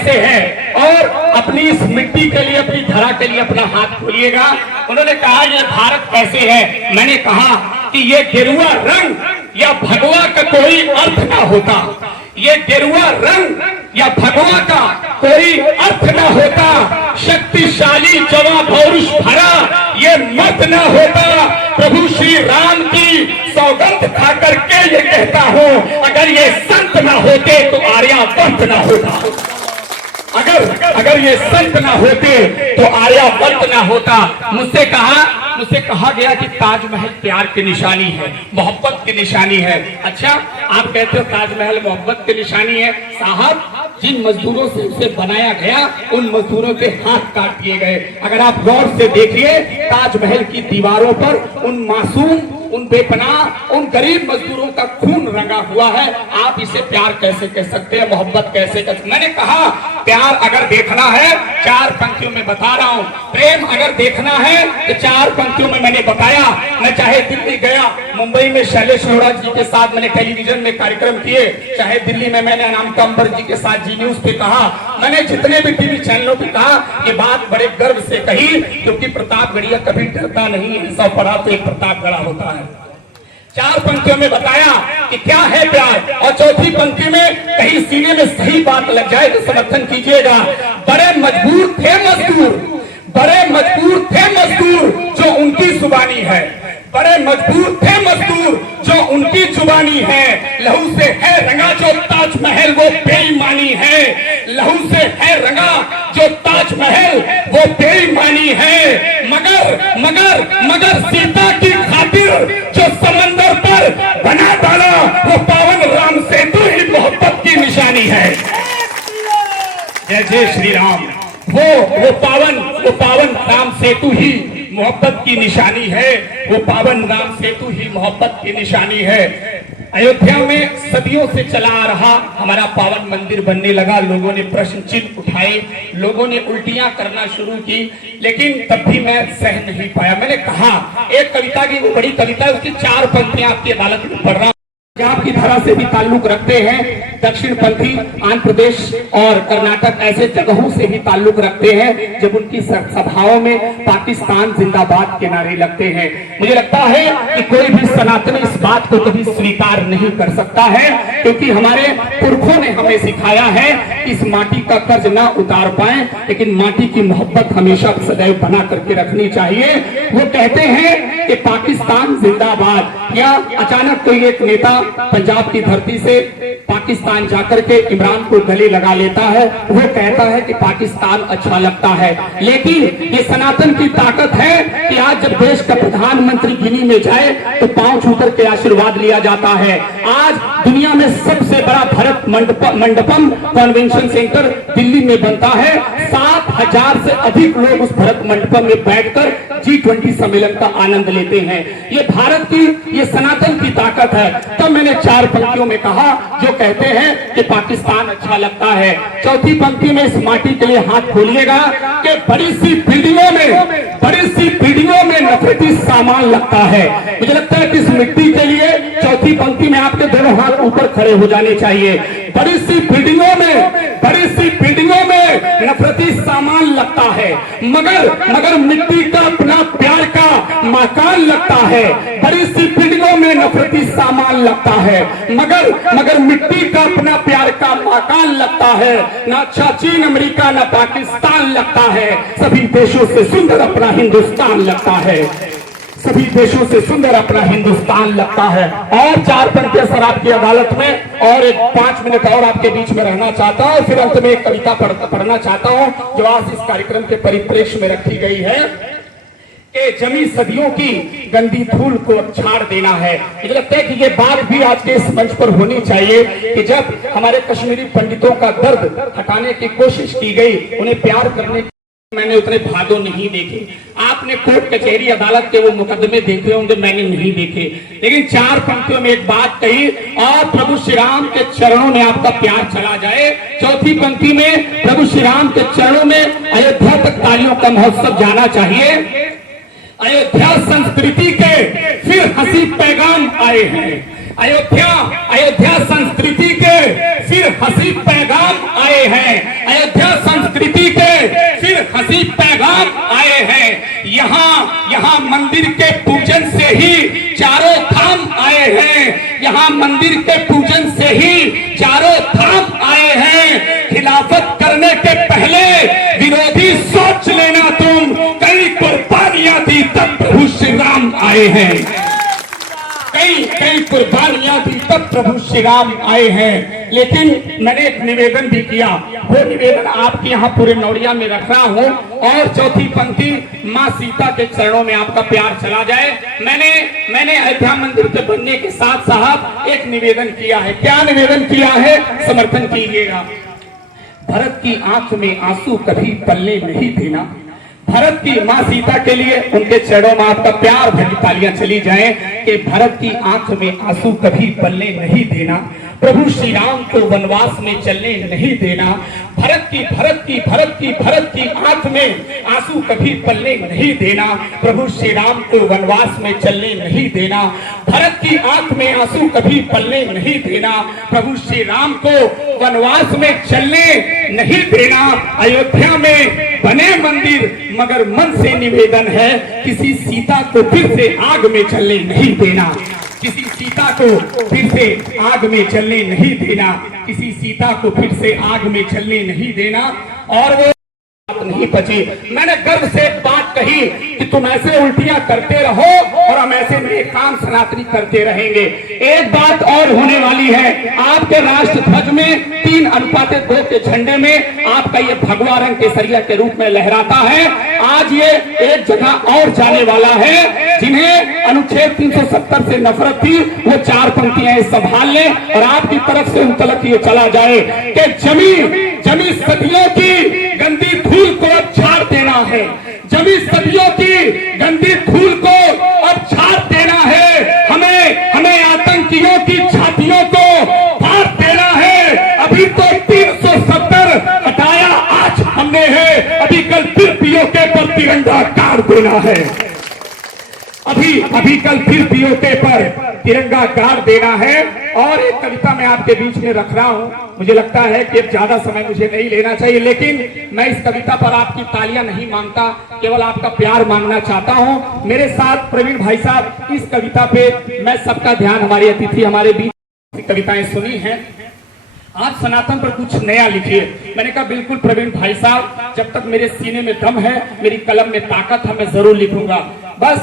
कैसे है और अपनी इस मिट्टी के लिए, अपनी धरा के लिए अपना हाथ खोलिएगा। उन्होंने कहा ये भारत कैसे है। मैंने कहा कि ये गेरुआ रंग या भगवा का कोई अर्थ ना होता, ये गेरुआ रंग या भगवा का कोई अर्थ न होता, शक्तिशाली जवा पौरुष भरा ये मत न होता। प्रभु श्री राम की सौगंध खा करके ये कहता हूं, अगर ये संत न होते तो आर्यावर्त न होता, अगर ये संत ना होते तो आर्यावर्त ना होता। मुझसे कहा गया कि ताजमहल प्यार की निशानी है, मोहब्बत की निशानी है। अच्छा, आप कहते हो ताजमहल मोहब्बत की निशानी है। साहब, जिन मजदूरों से उसे बनाया गया उन मजदूरों के हाथ काट दिए गए। अगर आप गौर से देखिए ताजमहल की दीवारों पर उन मासूम, उन बेपनाह, उन गरीब मजदूरों का खून रंगा हुआ है। आप इसे प्यार कैसे कह सकते हैं, मोहब्बत कैसे कह सकते हैं? मैंने कहा प्यार अगर देखना है, चार पंक्तियों में बता रहा हूं। प्रेम अगर देखना है तो चार पंक्तियों में मैंने बताया। मैं चाहे दिल्ली गया, मुंबई में शैलेश अरोड़ा जी के साथ मैंने टेलीविजन में कार्यक्रम किए, चाहे दिल्ली में मैंने अनामिका अंबर जी के साथ जी न्यूज पे कहा, मैंने जितने भी टीवी चैनलों पे कहा, ये बात बड़े गर्व से कही, क्योंकि प्रतापगढ़िया कभी डरता नहीं है, सौ पड़ा तो एक प्रतापगढ़ा होता है। चार पंक्तियों में बताया कि क्या है प्यार, और चौथी पंक्ति में कहीं सीने में सही बात लग जाए तो समर्थन कीजिएगा। बड़े मजबूर थे मजदूर जो उनकी जुबानी है, बड़े मजबूर थे मजदूर जो उनकी जुबानी है। लहू से है रंगा जो ताजमहल वो बेईमानी है, लहू से है रंगा जो ताजमहल वो बेईमानी है। मगर सीता की खातिर जो समंदर पर बना डाला वो पावन राम सेतु ही मोहब्बत की निशानी है। जय जय श्री राम। वो पावन राम सेतु ही मोहब्बत की निशानी है, वो पावन राम सेतु ही मोहब्बत की निशानी है। अयोध्या में सदियों से चला आ रहा हमारा पावन मंदिर बनने लगा, लोगों ने प्रश्न चिन्ह उठाए, लोगों ने उल्टियां करना शुरू की, लेकिन तब भी मैं सह नहीं पाया। मैंने कहा एक कविता की, वो बड़ी कविता है, उसकी चार पंक्तियां आपकी अदालत में पढ़ रहा हूं। पंजाब की धारा से भी ताल्लुक रखते हैं, दक्षिण पंथी आंध्र प्रदेश और कर्नाटक ऐसे जगहों से भी ताल्लुक रखते हैं जब उनकी सभाओं में पाकिस्तान जिंदाबाद के नारे लगते हैं। मुझे लगता है कि कोई भी सनातनी इस बात को कभी स्वीकार नहीं कर सकता है, क्योंकि हमारे पुरखों ने हमें सिखाया है कि इस माटी का कर्ज ना उतार पाए, लेकिन माटी की मोहब्बत हमेशा सदैव बना करके रखनी चाहिए। वो कहते हैं कि पाकिस्तान जिंदाबाद, या अचानक कोई एक नेता पंजाब की धरती से पाकिस्तान जाकर के इमरान को गले लगा लेता है, वो कहता है कि पाकिस्तान अच्छा लगता है। लेकिन ये सनातन की ताकत है कि आज जब देश का प्रधानमंत्री गिनी में जाए तो पांव छू करके आशीर्वाद लिया जाता है। आज दुनिया में सबसे बड़ा भारत मंडपम कन्वेंशन सेंटर दिल्ली में बनता है। 7,000 से अधिक लोग उस भारत मंडपम में बैठकर G20 सम्मेलन का आनंद लेते हैं। ये भारत की, ये सनातन की ताकत है। तब मैंने चार पंक्तियों में कहा जो कहते हैं कि पाकिस्तान अच्छा लगता है। चौथी पंक्ति में इस माटी के लिए हाथ खोलिएगा कि बड़ी सी बिल्डिंगों में नफरती सामान लगता है। मुझे लगता है कि इस मिट्टी के लिए चौथी पंक्ति में आपके दोनों हाथ ऊपर खड़े हो जाने चाहिए। बड़ी सी बिल्डिंगों में नफरती सामान लगता है, मगर मिट्टी का अपना प्यार का मकान लगता है। बड़ी सी बिल्डिंगों में नफरती सामान लगता है, मगर मिट्टी का अपना प्यार का मकान लगता है। ना अच्छा चीन, अमेरिका, ना पाकिस्तान लगता है। सभी देशों से सुंदर अपना हिंदुस्तान लगता है, सभी देशों से सुंदर अपना हिंदुस्तान लगता है। और चार पंक्तियां सर आपकी अदालत में, और एक 5 मिनट और आपके बीच में रहना चाहता हूं, फिर अंत में एक कविता पढ़ना चाहता हूं जो आज इस कार्यक्रम के परिप्रेक्ष्य में रखी गई है कि जमी सदियों की गंदी धूल को छाड़ देना है। मुझे लगता है कि ये बात भी आज के इस मंच पर होनी चाहिए कि जब हमारे कश्मीरी पंडितों का दर्द हटाने की कोशिश की गई, उन्हें प्यार करने, मैंने उतने भादों नहीं देखे। आपने कोर्ट कचहरी अदालत के वो मुकदमे देखे होंगे, मैंने नहीं देखे। लेकिन चार पंक्तियों में एक बात कही, और प्रभु श्री राम के चरणों में आपका प्यार चला जाए। चौथी पंक्ति में प्रभु श्री राम के चरणों में अयोध्या तक तालियों का महोत्सव जाना चाहिए। अयोध्या संस्कृति के फिर हंसी पैगाम आए हैं, अयोध्या संस्कृति के फिर हंसी पैगाम आए हैं। अयोध्या संस्कृति के फिर हंसी पैगाम आए हैं। यहाँ मंदिर के पूजन से ही चारों धाम आए हैं। यहाँ मंदिर के पूजन से ही चारों धाम आए हैं। खिलाफत करने के पहले विरोधी सोच लेना तुम, कई कुर्बानियां दी तब प्रभु श्री राम आए हैं। कई कुर्बानियां दी तब प्रभु श्री राम आए हैं। लेकिन मैंने एक निवेदन भी किया, वो निवेदन आपके यहाँ पूरे नौरिया में रख रहा हूँ। और चौथी पंक्ति, माँ सीता के चरणों में आपका प्यार चला जाए। मैंने अयोध्या मंदिर के बनने के साथ साहब एक निवेदन किया है। क्या निवेदन किया है, समर्थन कीजिएगा। भरत की आंख में आंसू कभी पलने नहीं देना। भरत की मां सीता के लिए उनके चरणों में आपका प्यार भरी तालियां चली जाएं कि भरत की आंख में आंसू कभी पलने नहीं देना। प्रभु श्री राम को वनवास में चलने नहीं देना। भरत की आंख में आंसू कभी पलने नहीं देना। प्रभु श्री राम को वनवास में चलने नहीं देना। भरत की आंख में आंसू कभी पलने नहीं देना। प्रभु श्री राम को वनवास में चलने नहीं देना। अयोध्या में बने मंदिर, मगर मन से निवेदन है, किसी सीता को फिर से आग में चलने नहीं देना। किसी सीता को फिर से आग में चलने नहीं देना। किसी सीता को फिर से आग में चलने नहीं देना। और वो नहीं बची। मैंने गर्व से एक बात कही कि तुम ऐसे उल्टियां करते रहो और हम ऐसे नए काम सनातनी करते रहेंगे। एक बात और होने वाली है, आपके राष्ट्र ध्वज में 3:2 के झंडे में आपका ये भगवा रंग केसरिया के रूप में लहराता है। आज ये एक जगह और जाने वाला है। जिन्हें अनुच्छेद 370 से नफरत थी, वो 4 पंक्तियां संभाल ले और आपकी तरफ से उन तलक ये चला जाए कि जमी सदियों की गंदी धूल को अब झाड़ देना है। जमी सदियों की गंदी धूल को अब झाड़ देना है। हमें आतंकियों की छातियों को फाड़ देना है। अभी तो 370 हटाया आज हमने है, अभी कल फिर पीओके पर तिरंगा गाड़ देना है। अभी कल फिर पीओके पर तिरंगा गाड़ देना है। और एक कविता मैं आपके बीच में रख रहा हूं। मुझे लगता है कि अब ज्यादा समय मुझे नहीं लेना चाहिए, लेकिन मैं इस कविता पर आपकी तालियां नहीं मांगता, केवल आपका प्यार मांगना चाहता हूं। मेरे साथ प्रवीण भाई साहब, इस कविता पे मैं सबका ध्यान, हमारे अतिथि हमारे बीच कविताएं सुनी हैं। आज सनातन पर कुछ नया लिखिए। मैंने कहा बिल्कुल प्रवीण भाई साहब, जब तक मेरे सीने में दम है, मेरी कलम में ताकत है, मैं जरूर लिखूंगा। बस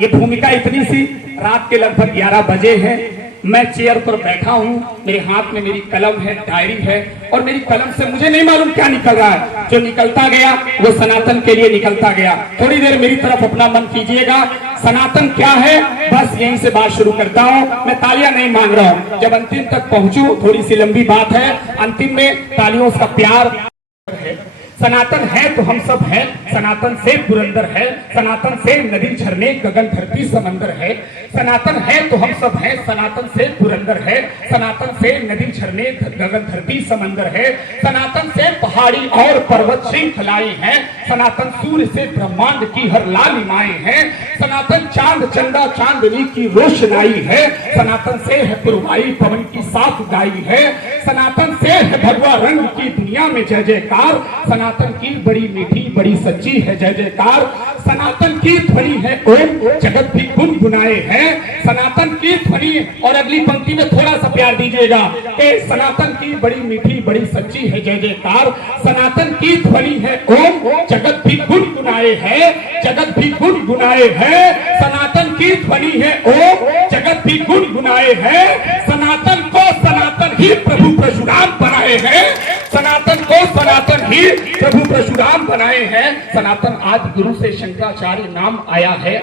ये भूमिका इतनी सी। रात के लगभग 11 बजे हैं, मैं चेयर पर बैठा हूँ, मेरे हाथ में मेरी कलम है, डायरी है, और मेरी कलम से मुझे नहीं मालूम क्या निकल रहा है। जो निकलता गया वो सनातन के लिए निकलता गया। थोड़ी देर मेरी तरफ अपना मन कीजिएगा। सनातन क्या है, बस यहीं से बात शुरू करता हूँ। मैं तालियां नहीं मांग रहा हूँ, जब अंतिम तक पहुंचूं, थोड़ी सी लंबी बात है, अंतिम में तालियों का प्यार है। सनातन है तो हम सब हैं, सनातन से पुरंदर है, सनातन से नदी झरने गगन धरती समंदर है। सनातन है तो हम सब हैं, सनातन से पुरंदर है, सनातन से नदी झरने गगन धरती समंदर है। सनातन से पहाड़ी और पर्वत श्रृंखलाएं हैं, सनातन सूर्य से ब्रह्मांड की हर लालिमाएं हैं। सनातन चांद चंदा चांदनी की रोशनाई है, सनातन से है पुरवाई पवन की साफ गाई है। सनातन से है भगवा रंग की दुनिया में जय जयकार, सनातन की बड़ी मीठी बड़ी सच्ची है जय जयकार। सनातन की ध्वनि है ओम, जगत भी गुनगुनाए है। सनातन की ध्वनि, और अगली पंक्ति में थोड़ा सा प्यार दीजिएगा कि सनातन की बड़ी मीठी बड़ी सच्ची है जय जयकार। सनातन की ध्वनि है ओम, जगत भी गुनगुनाए है, जगत भी गुनगुनाए है। सनातन की ध्वनि है ओम, जगत भी गुनगुनाए है। सनातन को सनातन ही प्रभु परशुराम बनाए हैं, सनातन को सनातन ही प्रभु परशुराम बनाए हैं। सनातन आदि गुरु से शंकराचार्य नाम आया है।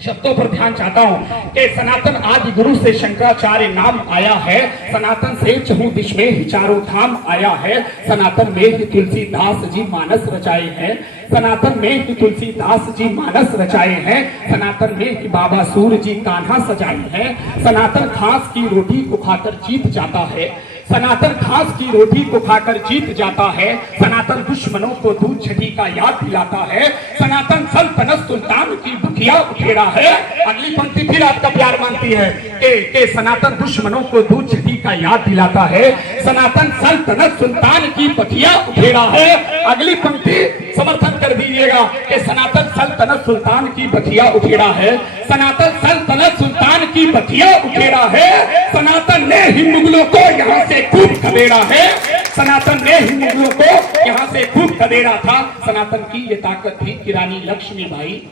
शब्दों पर ध्यान चाहता हूं कि सनातन आदि गुरु से शंकराचार्य नाम आया है। सनातन से चहुदिश में ही चारों धाम आया है। सनातन में ही तुलसीदास जी मानस रचाए हैं, सनातन में ही तुलसीदास जी मानस रचाए हैं। सनातन में ही बाबा सूर्य जी कान्हा सजाए हैं। सनातन घास की रोटी को खाकर जीत जाता है। सनातन घास की रोटी को खाकर जीत जाता है, सनातन दुश्मनों को दूध छठी का याद दिलाता है, सनातन सल्तनत सुल्तान की बुखिया उठेड़ा है। अगली पंक्ति फिर आपका प्यार मांगती है कि सनातन दुश्मनों को दूध छठी का याद दिलाता है, सनातन सल्तनत सुल्तान की बुखिया उठेड़ा है। अगली पंक्ति समर्थन कर दीजिएगा कि सनातन सल्तनत सुल्तान की बखिया उठेड़ा है, सनातन सल्तनत सुल्तान की बखिया उठेड़ा है। सनातन ने ही मुगलों को यहाँ से खूब खदेड़ा है, सनातन ने ही मुगलों को यहाँ से खूब खदेड़ा था। सनातन की ये ताकत थी कि रानी लक्ष्मीबाई,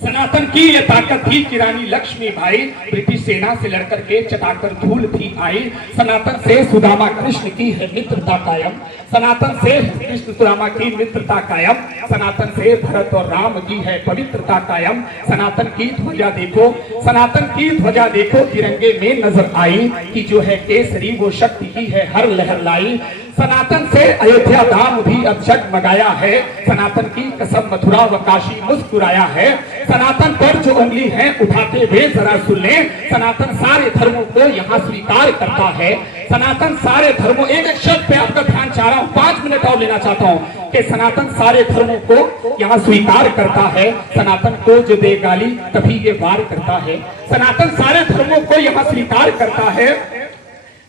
सनातन की ये ताकत थी कि रानी लक्ष्मीबाई ब्रिटिश सेना से लड़कर के चटाकर धूल थी आई। सनातन से सुदामा कृष्ण की है मित्रता कायम, सनातन से कृष्ण सुदामा की मित्रता कायम, सनातन से भरत और राम की है पवित्रता कायम। सनातन की ध्वजा देखो, सनातन की ध्वजा देखो तिरंगे में नजर आई कि जो है केसरी वो शक्ति की है हर लहर लाई। सनातन से अयोध्या धाम भी अब जगमगाया है, सनातन की कसम मथुरा व काशी मुस्कुराया है। सनातन पर जो उंगली है उठाते हुए जरा सुन ले, सनातन सारे धर्मों को यहाँ स्वीकार करता है, सनातन सारे धर्मों, एक शब्द पे आपका ध्यान चाह रहा हूँ, 5 मिनट और लेना चाहता हूँ कि सनातन सारे धर्मों को यहाँ स्वीकार करता है। सनातन को जो दे गाली तभी ये वार करता है, सनातन सारे धर्मों को यहाँ स्वीकार करता है,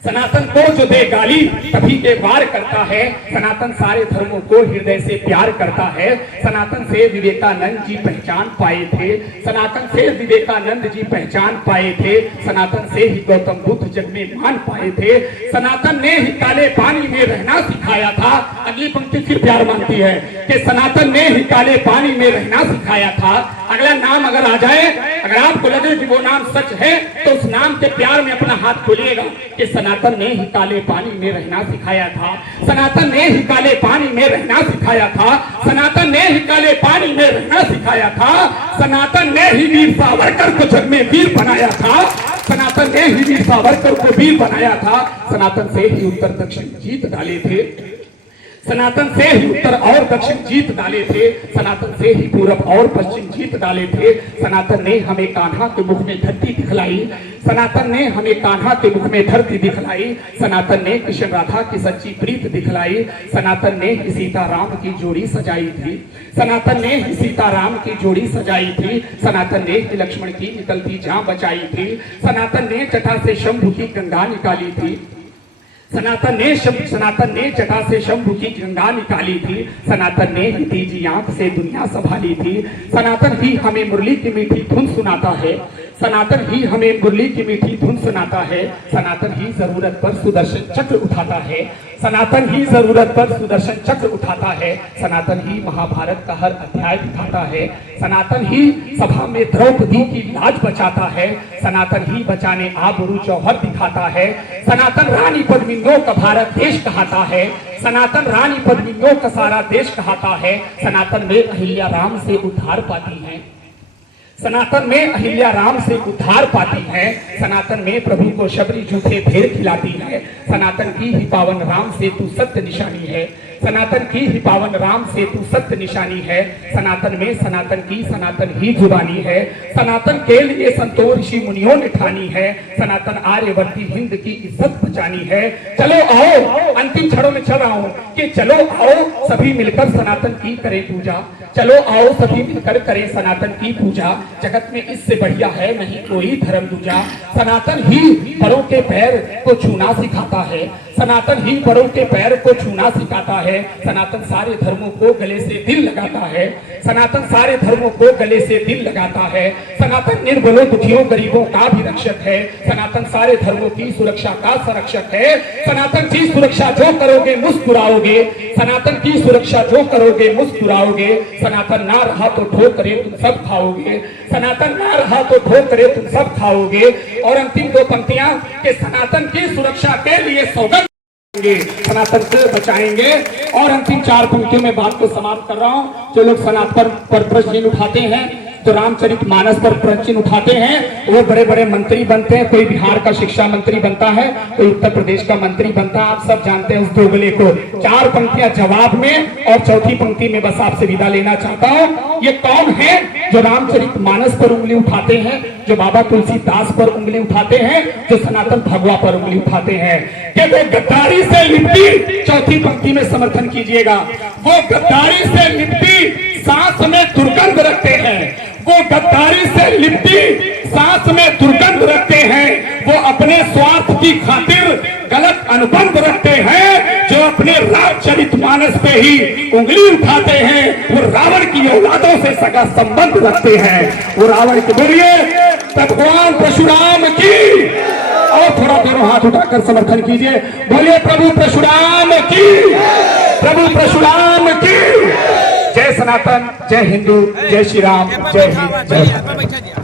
सनातन को जो दे गाली तभी के वार करता है। सनातन सारे धर्मों को हृदय से प्यार करता है, सनातन से विवेकानंद जी पहचान पाए थे, सनातन से विवेकानंद जी पहचान पाए थे, सनातन से ही गौतम बुद्ध जग में मान पाए थे, सनातन ने ही काले पानी में रहना सिखाया था। अगली पंक्ति फिर प्यार मांगती है कि सनातन ने ही काले पानी में रहना सिखाया था। अगला नाम अगर आ जाए, अगर आपको लगे कि वो नाम सच है तो उस नाम के प्यार में अपना हाथ खोलिएगा कि सनातन ने ही काले पानी में रहना सिखाया था, सनातन ने ही काले पानी में रहना सिखाया था, सनातन ने ही काले पानी में रहना सिखाया था, सनातन ने ही वीर सावरकर को जग में वीर बनाया था, सनातन ने ही वीर सावरकर को वीर बनाया था। सनातन से ही उत्तर दक्षिण जीत डाले थे, सनातन से ही उत्तर और दक्षिण जीत डाले थे, सनातन से ही पूरब और पश्चिम जीत डाले थे। सनातन ने हमें कान्हा के मुख में धरती दिखलाई, सनातन ने हमें कान्हा के मुख में धरती दिखलाई, सनातन ने कृष्ण राधा की सच्ची प्रीत दिखलाई, सनातन ने ही सीताराम की जोड़ी सजाई थी, सनातन ने ही सीताराम की जोड़ी सजाई थी, सनातन ने लक्ष्मण की निकलती जान बचाई थी, सनातन ने जटा से शंभु की गंगा निकाली थी, सनातन ने जटा से शंभु की गंगा निकाली थी, सनातन ने ही तीजी आंख से दुनिया संभाली थी, सनातन ही हमें मुरली की मीठी धुन सुनाता है, सनातन ही हमें मुरली की मीठी धुन सुनाता है, सनातन ही जरूरत पर सुदर्शन चक्र उठाता है, सनातन ही जरूरत पर सुदर्शन चक्र उठाता है, सनातन ही महाभारत का हर अध्याय दिखाता है, सनातन ही सभा में द्रौपदी की लाज बचाता है, सनातन ही बचाने आबरू जौहर दिखाता है, सनातन रानी पद्मिनियों का भारत देश कहता है, सनातन रानी पद्मिनियों का सारा देश कहता है, सनातन में अहिल्या राम से उद्धार पाती है, सनातन में अहिल्या राम से उद्धार पाती है, सनातन में प्रभु को शबरी जूठे भेड़ खिलाती है, सनातन की ही पावन राम से तू सत्य निशानी है, सनातन की ही पावन राम से तू सत्य निशानी है, सनातन में सनातन की सनातन ही जुबानी है, सनातन के लिए संतों ऋषि मुनियों ने ठानी है, सनातन आर्यवर्ती हिंद की इज्जत बचानी है। चलो आओ, अंतिम क्षणों में चल रहा हूँ कि चलो आओ सभी मिलकर सनातन की करें पूजा, चलो आओ सभी मिलकर करें सनातन की पूजा, जगत में इससे बढ़िया है नहीं कोई धर्म दूजा, सनातन ही बड़ों के पैर को छूना सिखाता है, सनातन ही बड़ों के पैर को छूना सिखाता है, सनातन सारे धर्मों को गले से दिल लगाता है, सनातन सारे धर्मों को गले से दिल लगाता है, सनातन निर्बलों दुखियों गरीबों का भी रक्षक है, सनातन सारे धर्मों की सुरक्षा का संरक्षक है, सनातन की सुरक्षा जो करोगे मुस्कुराओगे, सनातन की सुरक्षा जो करोगे मुस्कुराओगे, सनातन ना रहा तो ठोकरे तुम सब खाओगे, सनातन ना रहा तो ठोकरे तुम सब खाओगे। और अंतिम 2 पंक्तियां कि सनातन की सुरक्षा के लिए सौगंध, सनातन को बचाएंगे। और अंतिम 4 पंक्तियों में बात को समाप्त कर रहा हूं। जो लोग सनातन पर प्रश्न उठाते हैं जो रामचरितमानस पर प्रश्न उठाते हैं वो बड़े बड़े मंत्री बनते हैं। कोई बिहार का शिक्षा मंत्री बनता है, कोई उत्तर प्रदेश का मंत्री बनता है। आप सब जानते हैं उस दोगले को। 4 पंक्तियां जवाब में और चौथी पंक्ति में बस आपसे विदा लेना चाहता हूं। ये कौन है जो रामचरितमानस पर उंगली उठाते हैं, जो बाबा तुलसीदास पर उंगली उठाते हैं, जो सनातन भगवा पर उंगली उठाते हैं? कि वो गद्दारी से लिपटी, चौथी पंक्ति में समर्थन कीजिएगा, वो गद्दारी से लिपटी सांस में दुर्गंध रखते हैं। वो गद्दारी से लिपटी सांस में दुर्गंध रखते हैं। वो अपने स्वार्थ की खातिर गलत अनुबंध रखते हैं। जो अपने रामचरितमानस पे ही उंगली उठाते हैं वो रावण की औलादों से सगा संबंध रखते हैं। वो रावण के बोलिए भगवान परशुराम की, और थोड़ा दोनों हाथ उठाकर समर्थन कीजिए, बोलिए प्रभु परशुराम की, प्रभु परशुराम की। जय सनातन, जय हिंदू, जय श्री राम, जय हिंद, जय भारत।